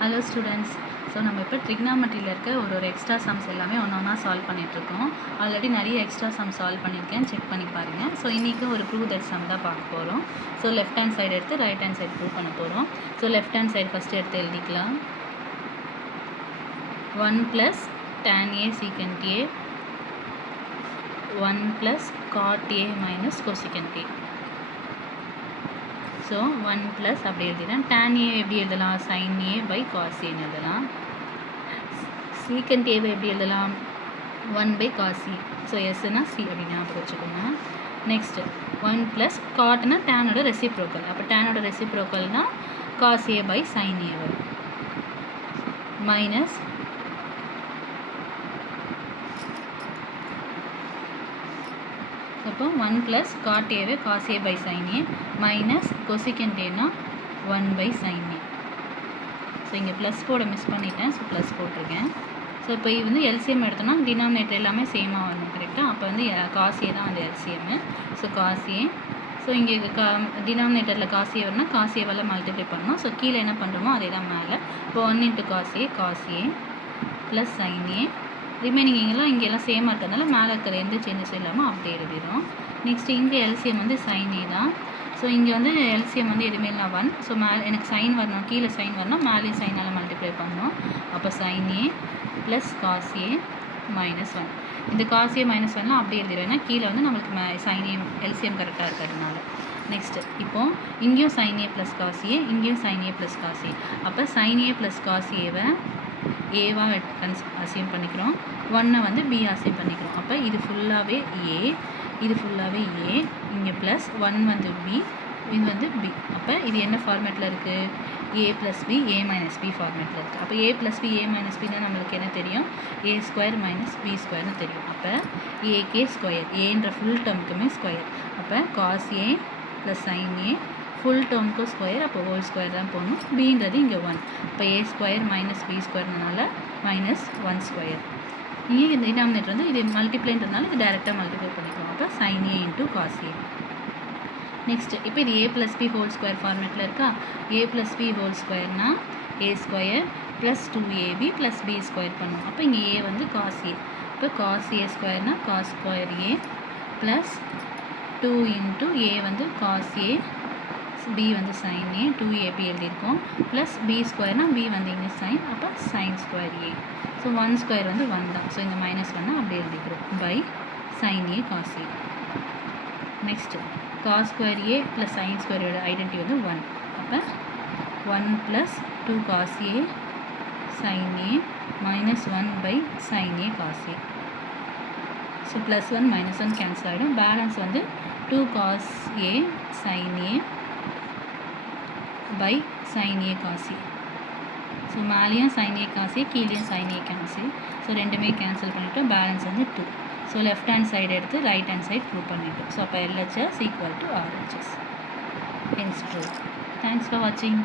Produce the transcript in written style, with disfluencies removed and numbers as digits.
Hello students. So நம்ம இப்போ ட்ரிக்னாமெட்ரியில் இருக்க ஒரு எக்ஸ்ட்ரா சம்ஸ் எல்லாமே ஒன்றா சால்வ் பண்ணிகிட்ருக்கோம். ஆல்ரெடி நிறைய எக்ஸ்ட்ரா சம் சால்வ் பண்ணியிருக்கேன், செக் பண்ணி பாருங்கள். ஸோ இன்றைக்கி ஒரு ப்ரூவ் தட் சம் தான் பார்க்க போகிறோம். ஸோ லெஃப்ட் ஹேண்ட் சைடு எடுத்து ரைட் ஹேண்ட் சைடு ப்ரூவ் பண்ண போகிறோம். So left hand side first எடுத்து எழுதிக்கலாம். 1 + tan a secant a 1 + cot a - cosecant a. So 1 + அப்படி எழுதிடலாம். tan a எப்படி எழுதலாம்? sin a cos a எழுதலாம். secant a எப்படி எழுதலாம்? 1/cos a. ஸோ எஸ்னா சி அப்படின்னு ஞாபகம் வச்சுக்கோங்க. நெக்ஸ்ட்டு 1 + cotனா டேனோட ரெசிப்ரோக்கல். அப்போ டேனோட ரெசிப்ரோக்கல்னா cos a sin a வரும். மைனஸ் அப்போ 1 + cot a cos a sin a minus cosecant a 1/sin a. So இங்கே ப்ளஸ் போட மிஸ் பண்ணிட்டேன், ஸோ ப்ளஸ் போட்டிருக்கேன். ஸோ இப்போ இது வந்து எல்சிஎம் எடுத்தோம்னா டினாமினேட்டர் எல்லாமே சேமாக வரணும், கரெக்டாக? அப்போ வந்து cos a தான் வந்து LCM. So cos a. So இங்கே டினாமினேட்டரில் cos a வரணும்னா cos a மல்டிப்ளை பண்ணணும். ஸோ கீழே என்ன பண்ணுறோமோ அதே தான் மேலே. இப்போ 1 × cos a + sin a. Remaining இங்கெல்லாம் சேமாக இருக்கிறதுனால மேலே இருக்கிற எந்த சேஞ்சஸும் இல்லாமல் அப்படியே எழுதிடும். நெக்ஸ்ட்டு இங்கே எல்சிஎம் வந்து sin a தான். ஸோ இங்கே வந்து எல்சிஎம் வந்து எதுவுமே இல்லை 1. ஸோ மேலே எனக்கு சைன் வரணும், கீழே சைன் வரணும், மேலேயும் சைனால் மல்டிப்ளை பண்ணணும். அப்போ sin a + cos a - 1. இந்த cos a - 1 அப்படியே எழுதிடும், ஏன்னா கீழே வந்து நம்மளுக்கு sin a எல்சிஎம் கரெக்டாக இருக்கிறதுனால. நெக்ஸ்ட்டு இப்போது இங்கேயும் sin a + cos a, இங்கேயும் sin a + cos a. அப்போ sin a + cos a ஏவாக assume பண்ணிக்கிறோம், 1 வந்து பி அசியூம் பண்ணிக்கிறோம். அப்போ இது ஃபுல்லாகவே ஏ, இது ஃபுல்லாகவே ஏ, இங்கே ப்ளஸ் 1 வந்து பி, இது வந்து பி. அப்போ இது என்ன ஃபார்மேட்டில் இருக்குது? a + b a - b ஃபார்மேட்டில் இருக்குது. அப்போ a + b a - bனா நம்மளுக்கு என்ன தெரியும்? a² - b² தெரியும். அப்போ ஏகே ஸ்கொயர், ஏன்ற ஃபுல் டேர்முக்குமே ஸ்கொயர். அப்போ cos a + sin a full டேர்முக்கும் ஸ்கொயர், அப்போ ஹோல் ஸ்கொயர் தான் போடணும். பின்றது இங்கே 1. இப்போ a² - b²னால -1². இங்கே இந்த டினாமினேட்டர் வந்து இது மல்டிப்ளைன்றதுனால இது டேரெக்டாக மல்டிப்ளை பண்ணிக்கலாம். அப்போ sin a × cos a. Next இப்போ இது a + b ஹோல் ஸ்கொயர் ஃபார்மேட்டில் இருக்கா? a + b whole ஸ்கொயர்னா a² + 2ab + b² பண்ணும். அப்போ இங்கே a வந்து cos a. இப்போ cos a² cos² a plus 2 × a வந்து cos a, b வந்து sin a, 2ab எழுதியிருக்கோம், ப்ளஸ் b² b வந்து இங்கே sin, அப்போ sin² a. ஸோ 1² வந்து 1 தான். ஸோ இந்த -1 அப்படியே எழுதிக்கிறோம் by sin a cos a. Next cos² a + sin² identity வந்து 1. அப்போ 1 + 2 cos a sin a -1/sin a cos a. So +1 -1 cancel ஆகிடும். பேலன்ஸ் வந்து 2 cos a sin a sin a cos a. So மேலேயும் sin a cos a, கீழேயும் sin a cancel. So ரெண்டுமே cancel பண்ணிவிட்டோம். Balance வந்து 2. So left hand side எடுத்து right hand side prove பண்ணிட்டோம். So அப்போ LHS = RHS. Hence true. Thanks for watching.